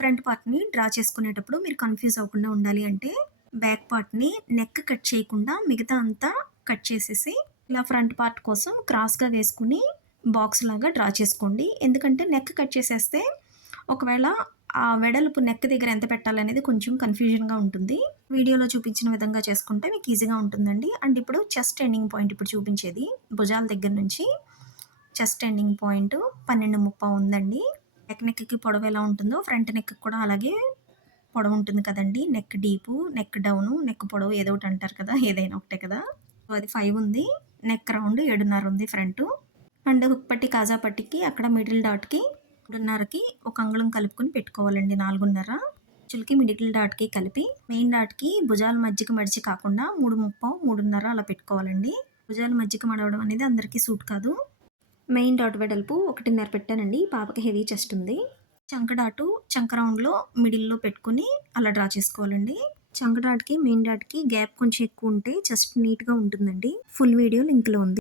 Front పార్ట్‌ని draw చేసుకునేటప్పుడు మీరు కన్‌ఫ్యూజ్ అవ్వకుండా ఉండాలి అంటే, బ్యాక్ పార్ట్‌ని నెక్ కట్ చేయకుండా మిగతా అంతా కట్ చేసేసి, ఇలా ఫ్రంట్ పార్ట్ కోసం క్రాస్‌గా వేసుకొని బాక్స్‌లాగా డ్రా చేసుకోండి. ఎందుకంటే నెక్ కట్ చేసేస్తే ఒకవేళ ఆ వెడల్పు నెక్ దగ్గర ఎంత పెట్టాలనేది కొంచెం కన్‌ఫ్యూజన్‌గా ఉంటుంది. వీడియోలో చూపించిన విధంగా చేసుకుంటే మీకు ఈజీగా ఉంటుందండి. అండ్ ఇప్పుడు చెస్ట్ ఎండింగ్ పాయింట్ ఇప్పుడు చూపించేది. భుజాల దగ్గర నుంచి చెస్ట్ ఎండింగ్ పాయింట్ 12.5 ఉందండి. బ్యాక్ నెక్‌కి పొడవు ఎలా ఉంటుందో ఫ్రంట్ నెక్‌కి కూడా అలాగే పొడవు ఉంటుంది కదండీ. Neck deep, neck down, neck పొడవు ఏదో ఒకటి అంటారు కదా! ఏదైనా ఒకటే కదా! సో, అది 5 ఉంది. నెక్ రౌండ్ 7.5 ఉంది ఫ్రంటు. అండ్ హుక్ పట్టి, కాజా పట్టికి అక్కడ మిడిల్ డాట్‌కి 3.5కి ఒక అంగుళం కలుపుకొని పెట్టుకోవాలండి. 4.5 ఖర్చులకి మిడిల్ డాట్‌కి కలిపి మెయిన్ డాట్‌కి భుజాల మధ్యకి మడిచి కాకుండా 3.5, 3.5 అలా పెట్టుకోవాలండి. భుజాల మధ్యకి మడవడం అనేది అందరికీ సూట్ కాదు. మెయిన్ డాట్ వెడల్పు 1.5 పెట్టానండి. పాపకి హెవీ చెస్ట్ ఉంది. చంక డాటు చంక రౌండ్‌లో మిడిల్‌లో పెట్టుకొని అలా డ్రా చేసుకోవాలండి. చంక డాట్‌కి, మెయిన్ డాట్‌కి గ్యాప్ కొంచెం ఎక్కువ ఉంటే చెస్ట్ నీట్‌గా ఉంటుందండి. ఫుల్ వీడియో లింక్‌లో ఉంది.